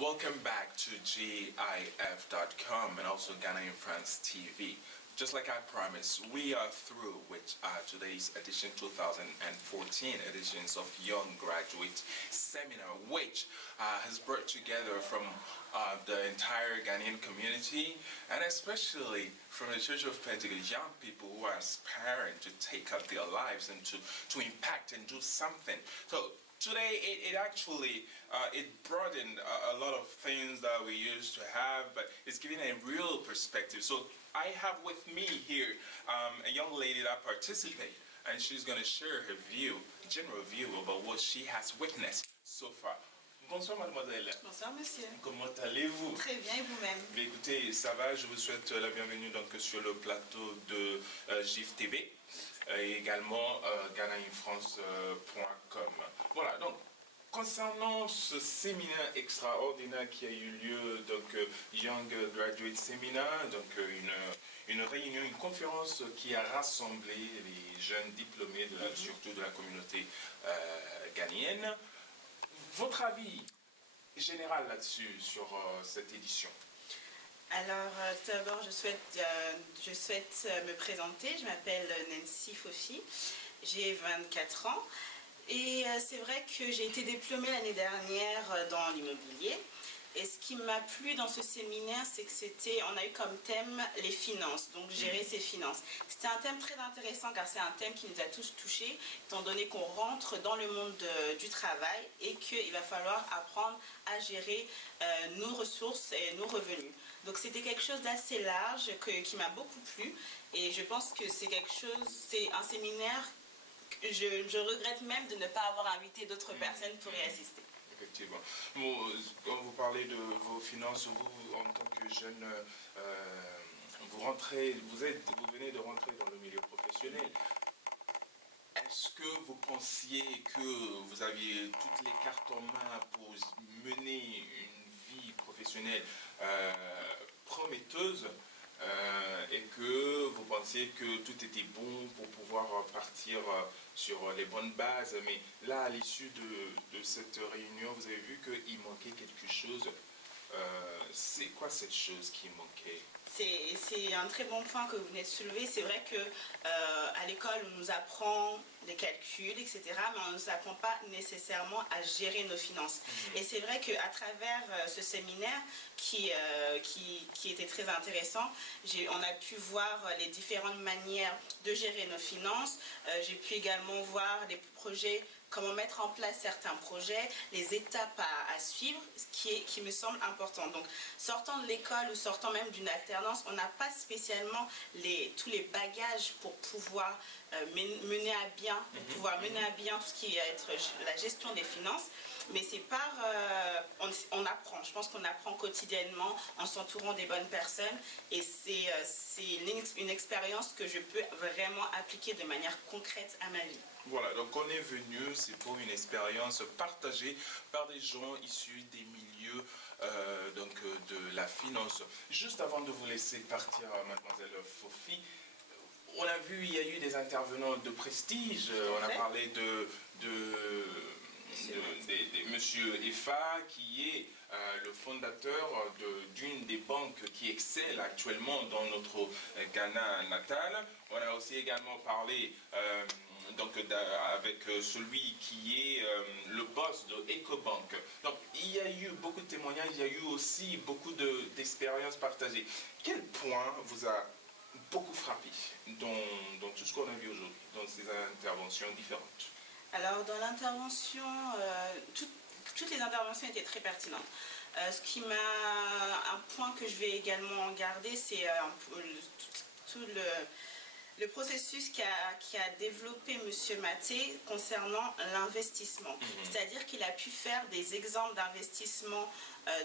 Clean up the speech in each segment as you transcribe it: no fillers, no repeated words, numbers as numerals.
Welcome back to GIF.com and also Ghana in France TV. Just like I promised, we are through with today's edition, 2014 editions of Young Graduate Seminar, which has brought together from the entire Ghanaian community and especially from the Church of Pentecost, young people who are aspiring to take up their lives and to impact and do something. So today, it actually broadened a lot of things that we used to have, but it's giving a real perspective. So I have with me here a young lady that participated, and she's going to share her view, general view about what she has witnessed so far. Bonsoir mademoiselle. Bonsoir monsieur. Comment allez-vous? Très bien et vous-même? Écoutez, ça va, je vous souhaite la bienvenue donc sur le plateau de GIF TV et également GhanaInFrance.com. Voilà, donc concernant ce séminaire extraordinaire qui a eu lieu, donc Young Graduate Seminar, donc une réunion, une conférence qui a rassemblé les jeunes diplômés, surtout de la communauté ghanéenne. Votre avis général là-dessus, sur cette édition? Alors, tout d'abord, je souhaite me présenter. Je m'appelle Nancy Fofi, j'ai 24 ans. Et c'est vrai que j'ai été diplômée l'année dernière dans l'immobilier. Et ce qui m'a plu dans ce séminaire, c'est que on a eu comme thème les finances, donc gérer ses finances. C'était un thème très intéressant car c'est un thème qui nous a tous touchés, étant donné qu'on rentre dans le monde du travail et qu'il va falloir apprendre à gérer nos ressources et nos revenus. Donc c'était quelque chose d'assez large qui m'a beaucoup plu et je pense que c'est un séminaire que je regrette même de ne pas avoir invité d'autres personnes pour y assister. Effectivement. Bon, quand vous parlez de vos finances, vous, en tant que jeune, vous venez de rentrer dans le milieu professionnel. Est-ce que vous pensiez que vous aviez toutes les cartes en main pour mener une vie professionnelle prometteuse et que vous pensiez que tout était bon pour pouvoir partir sur les bonnes bases, mais là, à l'issue de cette réunion, vous avez vu qu'il manquait quelque chose. C'est quoi cette chose qui manquait? C'est un très bon point que vous venez de soulever. C'est vrai que à l'école, on nous apprend les calculs, etc., mais on ne nous apprend pas nécessairement à gérer nos finances. Et c'est vrai qu'à travers ce séminaire qui était très intéressant, on a pu voir les différentes manières de gérer nos finances. J'ai pu également voir les projets, comment mettre en place certains projets, les étapes à suivre, ce qui me semble important. Donc, sortant de l'école ou sortant même d'une alternance, on n'a pas spécialement tous les bagages pour pouvoir mener à bien, tout ce qui va être la gestion des finances. Mais c'est on apprend. Je pense qu'on apprend quotidiennement en s'entourant des bonnes personnes. Et c'est une expérience que je peux vraiment appliquer de manière concrète à ma vie. Voilà, donc on est venu, c'est pour une expérience partagée par des gens issus des milieux de la finance. Juste avant de vous laisser partir, mademoiselle Fofi, on a vu, il y a eu des intervenants de prestige. On a parlé de Monsieur Efa, qui est le fondateur d'une des banques qui excelle actuellement dans notre Ghana natal. On a aussi également parlé avec celui qui est le boss de EcoBank. Donc il y a eu beaucoup de témoignages, il y a eu aussi beaucoup d'expériences partagées. Quel point vous a beaucoup frappé dans tout ce qu'on a vu aujourd'hui, dans ces interventions différentes? Alors dans l'intervention, toutes les interventions étaient très pertinentes. Un point que je vais également garder, c'est tout le processus qu'a développé M. Maté concernant l'investissement. C'est-à-dire qu'il a pu faire des exemples d'investissement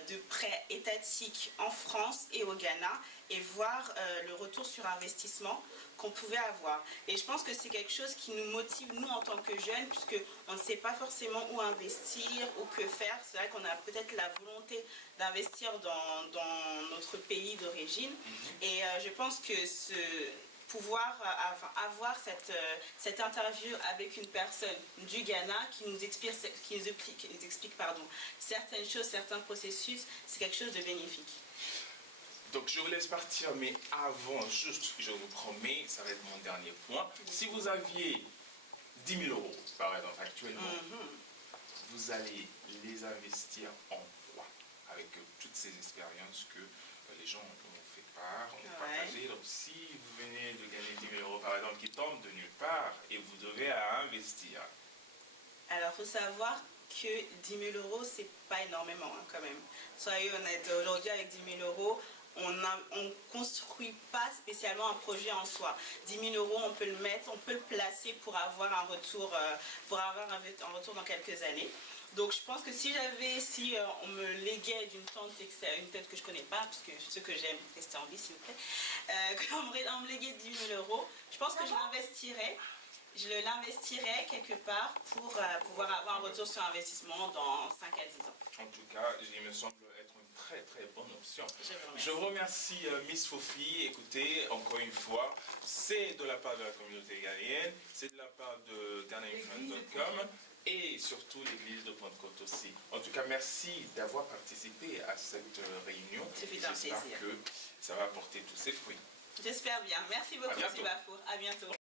de prêts étatiques en France et au Ghana et voir le retour sur investissement qu'on pouvait avoir. Et je pense que c'est quelque chose qui nous motive, nous, en tant que jeunes, puisqu'on ne sait pas forcément où investir ou que faire. C'est vrai qu'on a peut-être la volonté d'investir dans notre pays d'origine. Et je pense que pouvoir avoir cette interview avec une personne du Ghana qui nous explique certaines choses, certains processus, c'est quelque chose de bénéfique. Donc je vous laisse partir, mais avant, juste, je vous promets, ça va être mon dernier point. Si vous aviez 10 000 euros, par exemple, actuellement, vous allez les investir en quoi? Avec toutes ces expériences que les gens ont fait part, ont partagé. Donc si vous venez de gagner 10 000 euros, par exemple, qui tombent de nulle part, et vous devez investir. Alors, il faut savoir que 10 000 euros, c'est pas énormément quand même. Soyez honnête, aujourd'hui avec 10 000 euros, on ne construit pas spécialement un projet en soi. 10 000 euros, on peut le placer pour avoir un retour, dans quelques années. Donc je pense que si on me léguait d'une tante, une tête que je ne connais pas, parce que ce que j'aime, restez en vie s'il vous plaît, on me léguait 10 000 euros, je pense que je l'investirais quelque part pour pouvoir avoir un retour sur investissement dans 5 à 10 ans. En tout cas, il me semble être une très très bonne option. Je vous remercie Miss Fofi. Écoutez, encore une fois, c'est de la part de la communauté ghanéenne, c'est de la part de GhanaInfluence.com et surtout l'église de Pentecôte aussi. En tout cas, merci d'avoir participé à cette réunion. C'était un plaisir. J'espère que ça va porter tous ses fruits. J'espère bien. Merci beaucoup, M. Bafour. À bientôt.